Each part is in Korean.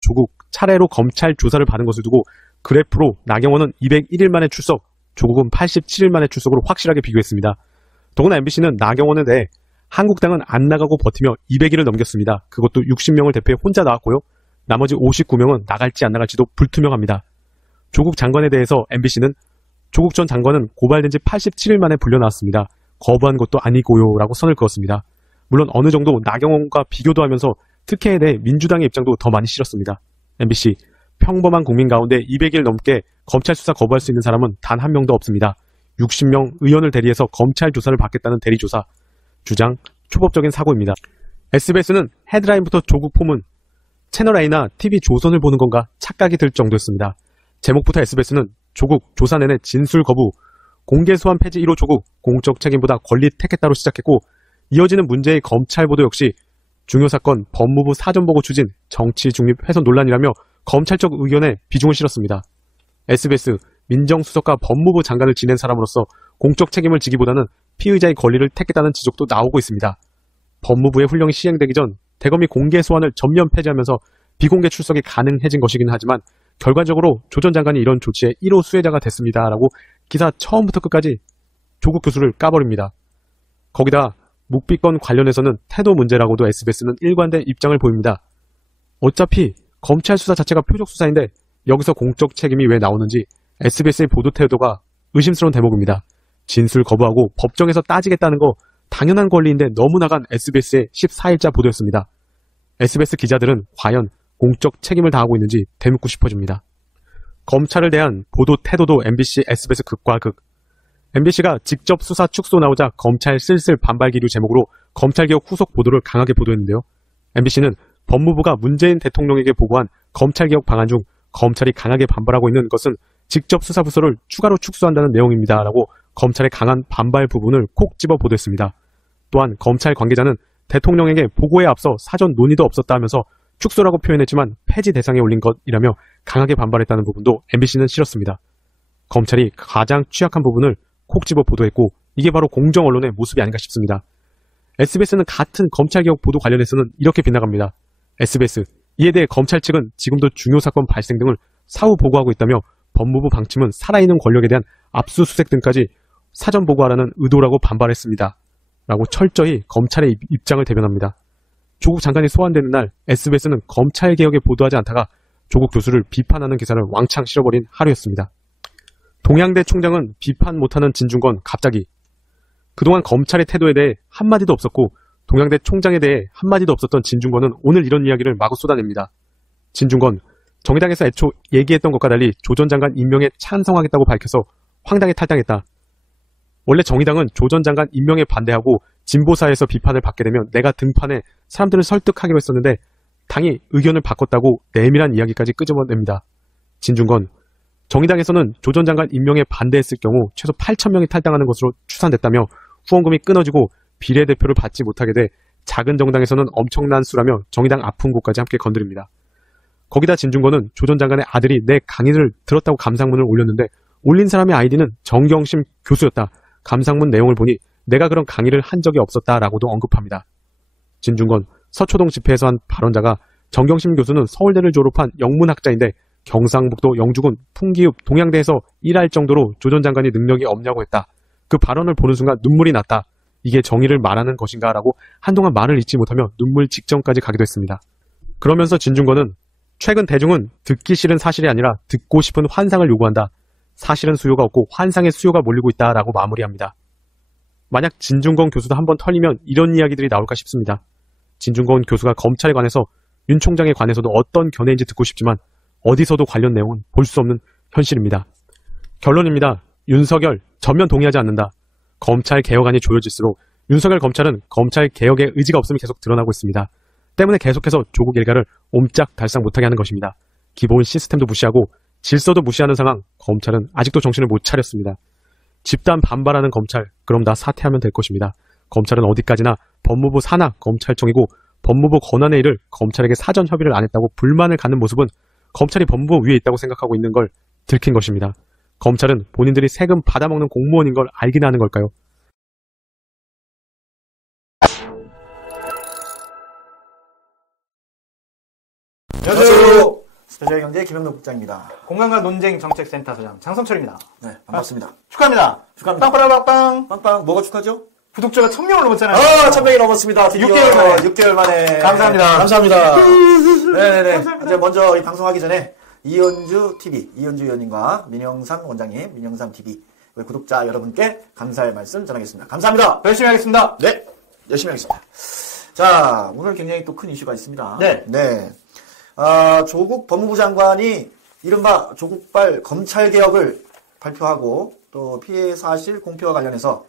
조국 차례로 검찰 조사를 받은 것을 두고 그래프로 나경원은 201일 만에 출석, 조국은 87일 만에 출석으로 확실하게 비교했습니다. 더구나 MBC는 나경원에 대해 한국당은 안 나가고 버티며 200일을 넘겼습니다. 그것도 60명을 대표해 혼자 나왔고요. 나머지 59명은 나갈지 안 나갈지도 불투명합니다. 조국 장관에 대해서 MBC는 조국 전 장관은 고발된 지 87일 만에 불려나왔습니다. 거부한 것도 아니고요 라고 선을 그었습니다. 물론 어느 정도 나경원과 비교도 하면서 특혜에 대해 민주당의 입장도 더 많이 실었습니다. MBC, 평범한 국민 가운데 200일 넘게 검찰 수사 거부할 수 있는 사람은 단 한 명도 없습니다. 60명 의원을 대리해서 검찰 조사를 받겠다는 대리조사. 주장, 초법적인 사고입니다. SBS는 헤드라인부터 조국 포문, 채널A나 TV조선을 보는 건가 착각이 들 정도였습니다. 제목부터 SBS는 조국 조사 내내 진술 거부, 공개 소환 폐지 1호 조국, 공적 책임보다 권리 택했다로 시작했고 이어지는 문제의 검찰 보도 역시 중요 사건 법무부 사전보고 추진, 정치 중립 훼손 논란이라며 검찰적 의견에 비중을 실었습니다. SBS, 민정수석과 법무부 장관을 지낸 사람으로서 공적 책임을 지기보다는 피의자의 권리를 택했다는 지적도 나오고 있습니다. 법무부의 훈령이 시행되기 전 대검이 공개 소환을 전면 폐지하면서 비공개 출석이 가능해진 것이긴 하지만 결과적으로 조 전 장관이 이런 조치의 1호 수혜자가 됐습니다라고 기사 처음부터 끝까지 조국 교수를 까버립니다. 거기다 묵비권 관련해서는 태도 문제라고도 SBS는 일관된 입장을 보입니다. 어차피 검찰 수사 자체가 표적 수사인데 여기서 공적 책임이 왜 나오는지 SBS의 보도 태도가 의심스러운 대목입니다. 진술 거부하고 법정에서 따지겠다는 거 당연한 권리인데 너무 나간 SBS의 14일자 보도였습니다. SBS 기자들은 과연 공적 책임을 다하고 있는지 되묻고 싶어집니다. 검찰을 대한 보도 태도도 MBC, SBS 극과 극. MBC가 직접 수사 축소 나오자 검찰 쓸쓸 반발 기류 제목으로 검찰개혁 후속 보도를 강하게 보도했는데요. MBC는 법무부가 문재인 대통령에게 보고한 검찰개혁 방안 중 검찰이 강하게 반발하고 있는 것은 직접 수사 부서를 추가로 축소한다는 내용입니다. 라고 검찰의 강한 반발 부분을 콕 집어 보도했습니다. 또한 검찰 관계자는 대통령에게 보고에 앞서 사전 논의도 없었다 하면서 축소라고 표현했지만 폐지 대상에 올린 것이라며 강하게 반발했다는 부분도 MBC는 실었습니다. 검찰이 가장 취약한 부분을 콕 집어 보도했고 이게 바로 공정 언론의 모습이 아닌가 싶습니다. SBS는 같은 검찰개혁 보도 관련해서는 이렇게 빗나갑니다. SBS, 이에 대해 검찰 측은 지금도 중요 사건 발생 등을 사후 보고하고 있다며 법무부 방침은 살아있는 권력에 대한 압수수색 등까지 사전 보고하라는 의도라고 반발했습니다. 라고 철저히 검찰의 입장을 대변합니다. 조국 장관이 소환되는 날 SBS는 검찰개혁에 보도하지 않다가 조국 교수를 비판하는 기사를 왕창 실어버린 하루였습니다. 동양대 총장은 비판 못하는 진중권 갑자기. 그동안 검찰의 태도에 대해 한마디도 없었고 동양대 총장에 대해 한마디도 없었던 진중권은 오늘 이런 이야기를 마구 쏟아냅니다. 진중권, 정의당에서 애초 얘기했던 것과 달리 조 전 장관 임명에 찬성하겠다고 밝혀서 황당에 탈당했다. 원래 정의당은 조 전 장관 임명에 반대하고 진보사에서 비판을 받게 되면 내가 등판해 사람들을 설득하기로 했었는데 당이 의견을 바꿨다고 내밀한 이야기까지 끄집어냅니다. 진중권, 정의당에서는 조 전 장관 임명에 반대했을 경우 최소 8,000명이 탈당하는 것으로 추산됐다며 후원금이 끊어지고 비례대표를 받지 못하게 돼 작은 정당에서는 엄청난 수라며 정의당 아픈 곳까지 함께 건드립니다. 거기다 진중권은 조 전 장관의 아들이 내 강의를 들었다고 감상문을 올렸는데 올린 사람의 아이디는 정경심 교수였다. 감상문 내용을 보니 내가 그런 강의를 한 적이 없었다라고도 언급합니다. 진중권, 서초동 집회에서 한 발언자가 정경심 교수는 서울대를 졸업한 영문학자인데 경상북도 영주군 풍기읍 동양대에서 일할 정도로 조 전 장관이 능력이 없냐고 했다. 그 발언을 보는 순간 눈물이 났다. 이게 정의를 말하는 것인가 라고 한동안 말을 잇지 못하며 눈물 직전까지 가기도 했습니다. 그러면서 진중권은 최근 대중은 듣기 싫은 사실이 아니라 듣고 싶은 환상을 요구한다. 사실은 수요가 없고 환상의 수요가 몰리고 있다라고 마무리합니다. 만약 진중권 교수도 한번 털리면 이런 이야기들이 나올까 싶습니다. 진중권 교수가 검찰에 관해서 윤 총장에 관해서도 어떤 견해인지 듣고 싶지만 어디서도 관련 내용은 볼 수 없는 현실입니다. 결론입니다. 윤석열 전면 동의하지 않는다. 검찰 개혁안이 조여질수록 윤석열 검찰은 검찰 개혁의 의지가 없음이 계속 드러나고 있습니다. 때문에 계속해서 조국 일가를 옴짝달싹 못하게 하는 것입니다. 기본 시스템도 무시하고 질서도 무시하는 상황, 검찰은 아직도 정신을 못 차렸습니다. 집단 반발하는 검찰, 그럼 다 사퇴하면 될 것입니다. 검찰은 어디까지나 법무부 산하 검찰청이고 법무부 권한의 일을 검찰에게 사전 협의를 안 했다고 불만을 갖는 모습은 검찰이 법무부 위에 있다고 생각하고 있는 걸 들킨 것입니다. 검찰은 본인들이 세금 받아먹는 공무원인 걸 알기나 하는 걸까요? 안녕하세요. 스페셜 경제 김영록 국장입니다. 공간과 논쟁 정책센터소장 장성철입니다. 네, 반갑습니다. 축하합니다. 축하합니다. 빵빠라빵빵. 빵빵, 뭐가 축하죠? 구독자가 1000명을 넘었잖아요. 1000명이 넘었습니다. 드디어 6개월 만에. 감사합니다. 감사합니다. 네네네. 감사합니다. 이제 먼저 이 방송하기 전에 이현주 의원님과 민영삼 원장님, 민영삼 TV 구독자 여러분께 감사의 말씀 전하겠습니다. 감사합니다. 열심히 하겠습니다. 네, 열심히 하겠습니다. 자, 오늘 굉장히 또 큰 이슈가 있습니다. 네. 네. 조국 법무부 장관이 이른바 조국발 검찰개혁을 발표하고 또 피해 사실 공표와 관련해서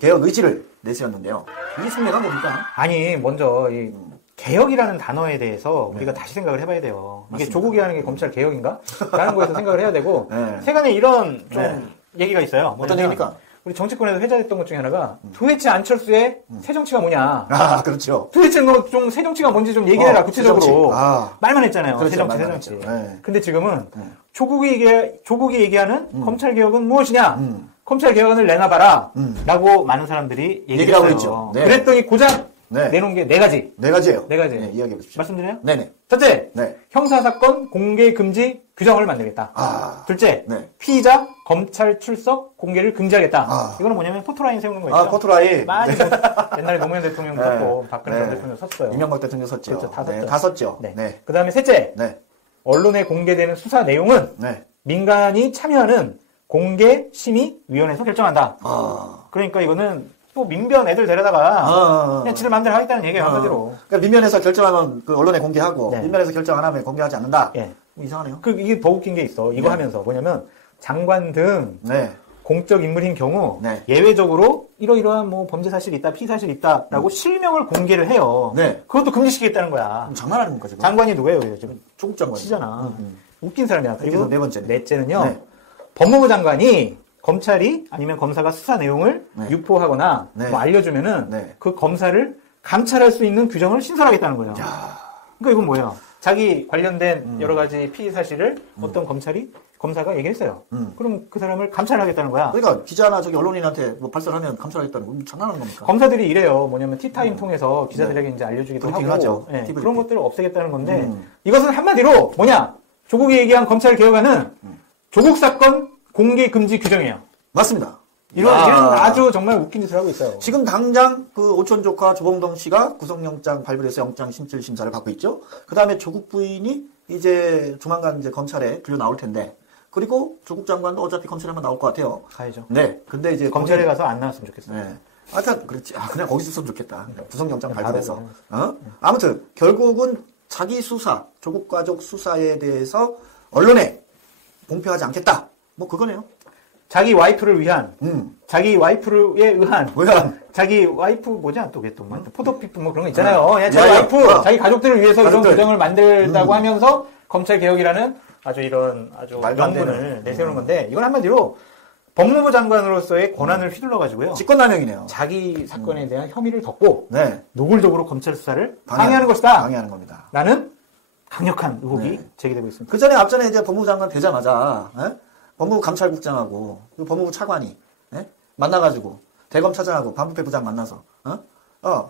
개혁 의지를 내세웠는데요. 이 속내가 뭡니까? 아니, 먼저 이 개혁이라는 단어에 대해서 우리가 다시 생각을 해봐야 돼요. 이게 맞습니다. 조국이 하는 게 검찰 개혁인가? 라는 거에서 생각을 해야 되고 네. 세간에 이런 좀 네. 얘기가 있어요. 어떤 뭐냐면 얘기입니까? 우리 정치권에서 회자됐던 것 중에 하나가 도대체 안철수의 새정치가 뭐냐? 그렇죠. 도대체 너 좀 새정치가 뭔지 좀 얘기를 해라, 구체적으로. 새정치. 말만 했잖아요. 그렇죠, 새정치, 말만 새정치. 했죠. 네. 근데 지금은 조국이 얘기하는 검찰 개혁은 무엇이냐? 검찰 개혁안을 내놔봐라. 라고 많은 사람들이 얘기를 하고 했어요. 있죠. 네. 그랬더니 고작 네. 내놓은 게 네 가지. 네 가지예요. 네 가지. 네, 이야기해 보십시오. 말씀드려요? 네네. 첫째, 네. 형사사건 공개 금지 규정을 만들겠다. 둘째, 네. 피의자 검찰 출석 공개를 금지하겠다. 아. 이거는 뭐냐면 포토라인 세우는 거 있죠. 포토라인. 많이 네. 옛날에 노무현 대통령 네. 썼고 박근혜 전 네. 대통령 썼어요. 이명박 대통령 썼죠. 그렇죠, 다 네, 썼죠. 다 썼죠. 네. 네. 그 다음에 셋째, 네. 언론에 공개되는 수사 내용은 네. 민간이 참여하는 공개심의위원회에서 결정한다. 그러니까 이거는 또 민변 애들 데려다가 그냥 지들 마음대로 하겠다는 얘기예요, 한마디로. 그러니까 민면에서 결정하면 그 언론에 공개하고 네. 민면에서 결정 안 하면 공개하지 않는다. 예. 이상하네요. 이게 더 웃긴 게 있어. 이거 네. 하면서 뭐냐면 장관 등 네. 공적 인물인 경우 네. 예외적으로 이러이러한 뭐 범죄 사실이 있다, 피의 사실이 있다라고 실명을 공개를 해요. 네. 그것도 금지시키겠다는 거야. 장난 아닙니까 지금? 장관이 누구예요, 지금? 조국 장관. 치잖아. 웃긴 사람이야. 그래서 그리고 네 번째는. 넷째는요. 네. 법무부 장관이 검찰이 아니면 검사가 수사 내용을 네. 유포하거나 네. 뭐 알려주면은 네. 그 검사를 감찰할 수 있는 규정을 신설하겠다는 거예요. 그러니까 이건 뭐예요? 자기 관련된 여러 가지 피의 사실을 어떤 검사가 얘기했어요. 그럼 그 사람을 감찰하겠다는 거야. 그러니까 기자나 저기 언론인한테 뭐 발설하면 감찰하겠다는 거 장난하는 겁니까? 검사들이 이래요. 뭐냐면 티타임 통해서 기자들에게 이제 알려주기도 브리핑을 하고 하죠. 예, 티브리핑. 그런 것들을 없애겠다는 건데 이것은 한마디로 뭐냐? 조국이 얘기한 검찰 개혁안은 조국 사건 공개 금지 규정이에요. 맞습니다. 이런 아주 정말 웃긴 짓을 하고 있어요. 지금 당장 그 오촌 조카 조봉동 씨가 구속영장 발부돼서 영장 심질 심사를 받고 있죠. 그 다음에 조국 부인이 이제 조만간 이제 검찰에 불려 나올 텐데, 그리고 조국 장관도 어차피 검찰에 한번 나올 것 같아요. 가야죠. 네. 근데 이제 검찰에 가서 안 나왔으면 좋겠어요. 네. 그렇지. 그냥 거기서 있으면 좋겠다. 구속영장 바로 발부돼서. 아무튼 결국은 자기 수사, 조국 가족 수사에 대해서 언론에 공표하지 않겠다. 뭐 그거네요. 자기 와이프를 위한, 자기 와이프에 의한, 뭐야? 자기 와이프 뭐냐 또 그게 또 뭐, 포도피프 뭐 그런 거 있잖아요. 그냥 자기 야야. 와이프, 자기 가족들을 위해서 이런 가족들. 규정을 만들다고 하면서 검찰 개혁이라는 아주 말도 안 명분을 되는. 내세우는 건데 이건 한마디로 법무부 장관으로서의 권한을 휘둘러 가지고요. 직권남용이네요. 자기 사건에 대한 혐의를 덮고 네. 노골적으로 검찰 수사를 방해하는 것이다. 방해하는 겁니다. 라는 강력한 의혹이 네. 제기되고 있습니다. 그 전에 앞전에 이제 법무부 장관 되자마자 법무부 감찰국장하고 그 법무부 차관이 만나가지고 대검 차장하고 반부패 부장 만나서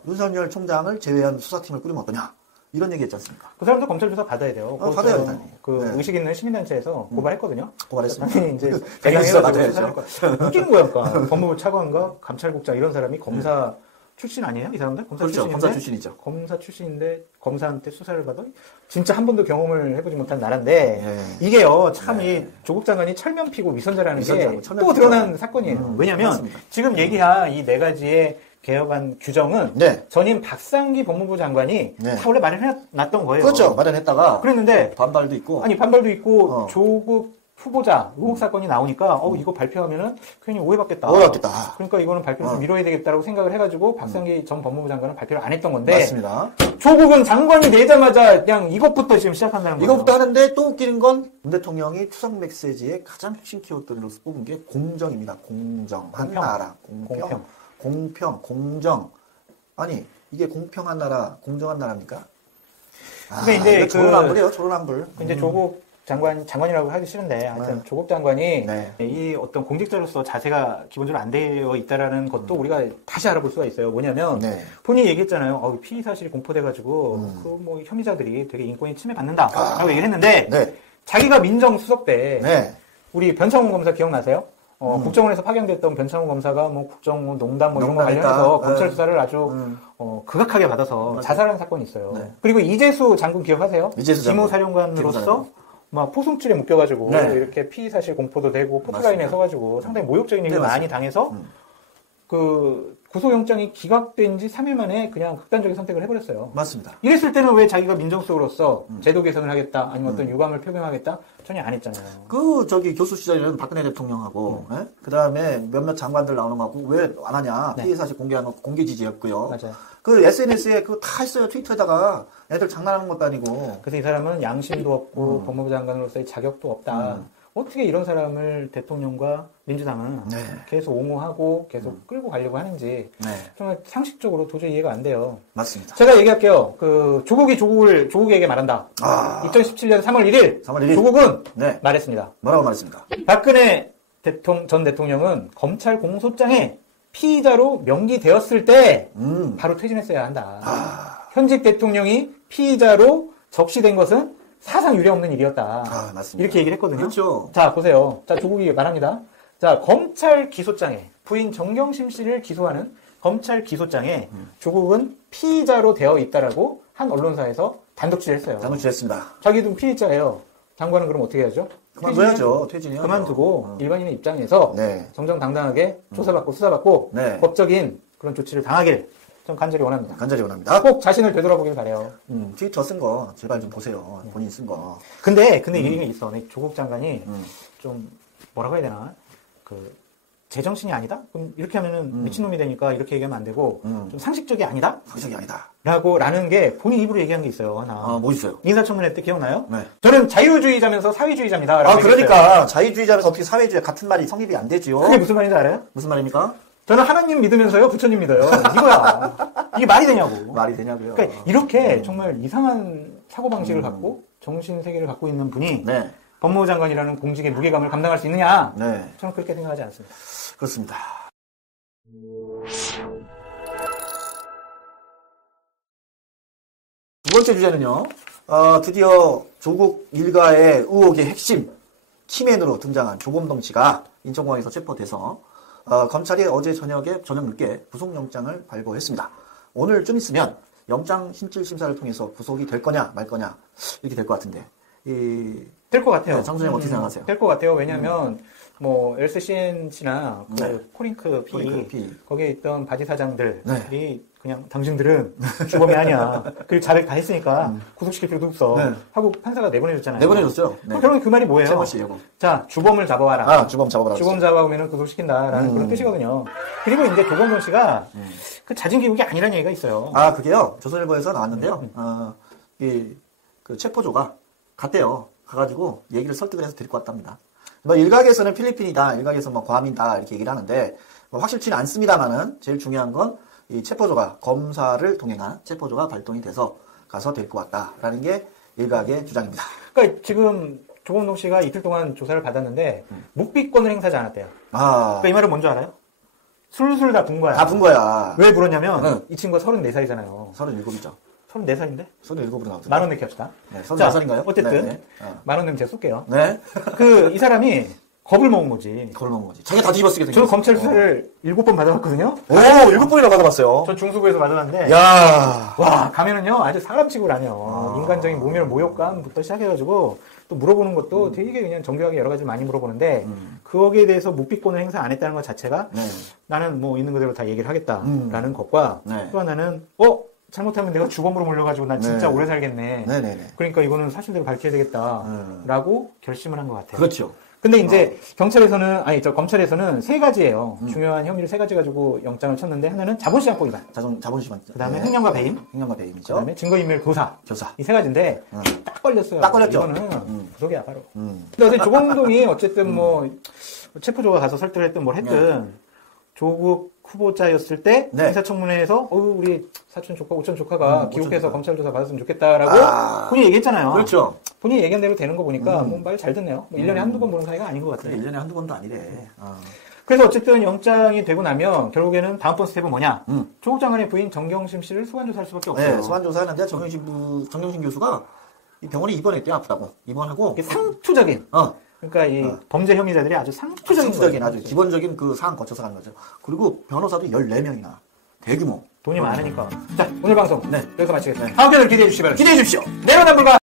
윤석열 총장을 제외한 수사팀을 꾸리면 어떠냐 이런 얘기했지 않습니까? 그 사람도 검찰 조사 받아야 돼요. 받아야 되다니. 그 네. 의식 있는 시민단체에서 고발했거든요. 고발했습니다. 당연히 이제 대경에서 대강해가지고 맞아야죠. 수사할 거야. 웃기는 거야, 그러니까. 법무부 차관과 감찰국장 이런 사람이 검사 출신 아니에요? 이 사람들? 검사 그렇죠. 출신인데? 검사 출신이죠. 검사 출신인데 검사한테 수사를 받아? 진짜 한 번도 경험을 해보지 못한 나라인데 네. 이게요, 참 이 조국 장관이 철면 피고 위선자라는 위선자고, 게 철면 또 피고. 드러난 사건이에요. 왜냐면 맞습니다. 지금 얘기한 이 네 가지의 개혁안 규정은 네. 전임 박상기 법무부 장관이 네. 다 원래 마련해놨던 거예요. 그렇죠. 마련했다가 그랬는데 반발도 있고 아니 반발도 있고 어. 조국 후보자 의혹 사건이 나오니까 이거 발표하면은 괜히 오해받겠다. 오해받겠다. 그러니까 이거는 발표를 좀 미뤄야 되겠다라고 생각을 해가지고 박상기 전 법무부 장관은 발표를 안 했던 건데 맞습니다. 조국은 장관이 되자마자 그냥 이것부터 지금 시작한다는 거예요. 이것부터 하는데 또 웃기는 건 문 대통령이 추석 메시지의 가장 핵심 키워드로서 뽑은 게 공정입니다. 공정. 한 공평. 나라. 공평. 공정. 아니 이게 공평한 나라, 공정한 나라입니까? 근데 이제 이거 조론한불이에요. 조론한불. 이제 조국 장관이라고 하기 싫은데, 하여튼 네. 조국 장관이 네. 이 어떤 공직자로서 자세가 기본적으로 안 되어 있다라는 것도 우리가 다시 알아볼 수가 있어요. 뭐냐면, 네. 본인이 얘기했잖아요. 피의 사실이 공포돼가지고, 그 뭐 혐의자들이 되게 인권이 침해받는다. 라고 얘기를 했는데, 네. 자기가 민정수석 때, 네. 우리 변창훈 검사 기억나세요? 국정원에서 파견됐던 변창훈 검사가 뭐 국정 농단 뭐 이런 거 농단했다. 관련해서 네. 검찰 수사를 아주 극악하게 받아서 맞아요. 자살한 사건이 있어요. 네. 그리고 이재수 장군 기억하세요? 이재수 장군. 기무사령관으로서 기무사령관. 막 포승줄에 묶여가지고 네. 이렇게 피의 사실 공포도 되고 포트라인에 맞습니다. 서가지고 상당히 모욕적인 얘기를 네, 많이 당해서 그 구속영장이 기각된 지 3일 만에 그냥 극단적인 선택을 해버렸어요. 맞습니다. 이랬을 때는 왜 자기가 민정수석으로서 제도 개선을 하겠다 아니면 어떤 유감을 표명하겠다 전혀 안 했잖아요. 교수 시절에는 박근혜 대통령하고, 그 다음에 몇몇 장관들 나오는 거 갖고 왜 안 하냐. 네. 피해 사실 공개하는 거 공개 지지였고요. 맞아요. 그 SNS에 그거 다 있어요. 트위터에다가. 애들 장난하는 것도 아니고. 그래서 이 사람은 양심도 없고 법무부 장관으로서의 자격도 없다. 어떻게 이런 사람을 대통령과 민주당은 네. 계속 옹호하고 계속 끌고 가려고 하는지 네. 정말 상식적으로 도저히 이해가 안 돼요. 맞습니다. 제가 얘기할게요. 그 조국이 조국에게 말한다. 2017년 3월 1일 3월 1일. 조국은 네. 말했습니다. 뭐라고 말했습니다? 박근혜 전 대통령은 검찰 공소장에 피의자로 명기되었을 때 바로 퇴진했어야 한다. 현직 대통령이 피의자로 적시된 것은 사상 유례 없는 일이었다. 맞습니다. 이렇게 얘기를 했거든요. 그렇죠. 자, 보세요. 자, 조국이 말합니다. 자, 검찰 기소장에 부인 정경심 씨를 기소하는 검찰 기소장에 조국은 피의자로 되어 있다라고 한 언론사에서 단독 취재했어요. 단독 취재했습니다. 자기도 피의자예요. 장관은 그럼 어떻게 해야죠? 그만둬야죠. 퇴진이요. 그만두고 일반인의 입장에서 네. 정정당당하게 조사받고 수사받고 네. 법적인 그런 조치를 당하길 좀 간절히 원합니다. 간절히 원합니다. 꼭 자신을 되돌아보길 바래요. 트위터 쓴 거 제발 좀 보세요. 본인 쓴 거. 근데 이게 있어. 조국 장관이 좀 뭐라고 해야 되나? 그 제정신이 아니다? 그럼 이렇게 하면은 미친놈이 되니까 이렇게 얘기하면 안 되고 좀 상식적이 아니다? 상식이 아니다. 라는 게 본인 입으로 얘기한 게 있어요. 하나. 뭐 있어요? 인사청문회 때 기억나요? 네. 저는 자유주의자면서 사회주의자입니다. 라고 그러니까 얘기했어요. 자유주의자면서 어떻게 사회주의 같은 말이 성립이 안 되지요? 그게 무슨 말인지 알아요? 무슨 말입니까? 저는 하나님 믿으면서요, 부처님 믿어요. 이거야. 이게 말이 되냐고. 말이 되냐고요? 그러니까 이렇게 정말 이상한 사고방식을 갖고 정신세계를 갖고 있는 분이 네. 법무부 장관이라는 공직의 무게감을 감당할 수 있느냐? 네. 저는 그렇게 생각하지 않습니다. 그렇습니다. 두 번째 주제는요. 드디어 조국 일가의 의혹의 핵심 키맨으로 등장한 조범동 씨가 인천공항에서 체포돼서 검찰이 어제 저녁 늦게 구속영장을 발부했습니다. 오늘 좀 있으면 영장 신질 심사를 통해서 구속이 될 거냐 말 거냐 이렇게 될 것 같은데 될 것 같아요. 네, 장 소장님 어떻게 생각하세요? 될 것 같아요. 왜냐하면 뭐 LCCNC나 그 네. 코링크 코링크 P P. 거기에 있던 바지 사장들이 네. 그냥 당신들은 주범이 아니야. 그리고 자백 다 했으니까 구속시킬 필요도 없어. 네. 하고 판사가 내보내줬잖아요. 내보내줬어요. 네. 그럼 결국엔 그 말이 뭐예요? 세번 씨, 자, 주범을 잡아와라. 주범 잡아봐라. 주범 잡아오면 구속시킨다라는 그런 뜻이거든요. 그리고 이제 조범동 씨가 그 잦은 기록이 아니라는 얘기가 있어요. 그게요. 조선일보에서 나왔는데요. 그 체포조가 갔대요. 가가지고 얘기를 설득을 해서 데리고 왔답니다. 일각에서는 필리핀이다, 일각에서 괌이다 이렇게 얘기를 하는데 확실치는 않습니다만은 제일 중요한 건 이 체포조가 검사를 동행한 체포조가 발동이 돼서 가서 데리고 왔다라는 게 일각의 주장입니다. 그러니까 지금 조범동 씨가 이틀 동안 조사를 받았는데 묵비권을 행사하지 않았대요. 그러니까 이 말은 뭔지 알아요? 술술 다 분 거야. 다 분 거야. 왜 불었냐면 이 친구가 34살이잖아요. 37이죠. 34살인데? 37으로 나오죠. 만원 내기 합시다. 네, 34살인가요? 어쨌든 네. 만원 내면 제가 쏠게요. 네. 이 사람이 겁을 먹은 거지. 그걸 먹은 거지. 자기가 다 뒤집어쓰게 생겼어. 저는 검찰 수사를 7번 받아봤거든요. 7번이나 받아봤어요. 전 중수부에서 받아봤는데 야. 와, 가면은요, 아주 사람 취급을 하네요. 인간적인 모멸, 모욕감부터 시작해가지고, 또 물어보는 것도 되게 그냥 정교하게 여러 가지 많이 물어보는데, 거기에 대해서 묵비권을 행사 안 했다는 것 자체가, 네. 나는 뭐 있는 그대로 다 얘기를 하겠다라는 것과, 네. 또 하나는, 잘못하면 내가 주범으로 몰려가지고 난 진짜 네. 오래 살겠네. 네네네. 그러니까 이거는 사실대로 밝혀야 되겠다라고 결심을 한 것 같아요. 그렇죠. 근데 이제 검찰에서는 세 가지예요. 중요한 혐의를 세 가지 가지고 영장을 쳤는데 하나는 자본시장법 위반. 자본시장. 그다음에 횡령과 배임. 횡령과 배임이죠. 그다음에 증거인멸 교사. 교사. 이 세 가지인데 딱 걸렸어요. 딱 걸렸죠. 이거는 구속이야 바로. 근데 조범동이 어쨌든 뭐 체포조가 가서 설득을 했든 뭘 했든 조국 후보자였을 때 네. 인사청문회에서 우리 사촌 조카, 오촌 조카가 기록해서 조카. 검찰 조사 받았으면 좋겠다라고 본인이 얘기했잖아요. 그렇죠. 본인이 얘기한 대로 되는 거 보니까 뭐 말 잘 듣네요. 뭐 1년에 한두 번 보는 사이가 아닌 것 같아요. 1년에 한두 번도 아니래. 그래서 어쨌든 영장이 되고 나면 결국에는 다음번 스텝은 뭐냐? 조국 장관의 부인 정경심 씨를 소환조사할 수밖에 없어요. 네, 소환조사하는데 정경심 교수가 이 병원에 입원했대요. 아프다고. 입원하고. 이게 상투적인. 그러니까 이 범죄 혐의자들이 아주 상투적인 아주 기본적인 그 사안 거쳐서 가는 거죠. 그리고 변호사도 14명이나. 대규모. 돈이 많으니까. 자, 오늘 방송 네. 여기서 마치겠습니다. 다음 편을 기대해 주시기 바랍니다. 기대해 주십시오. 내로남불과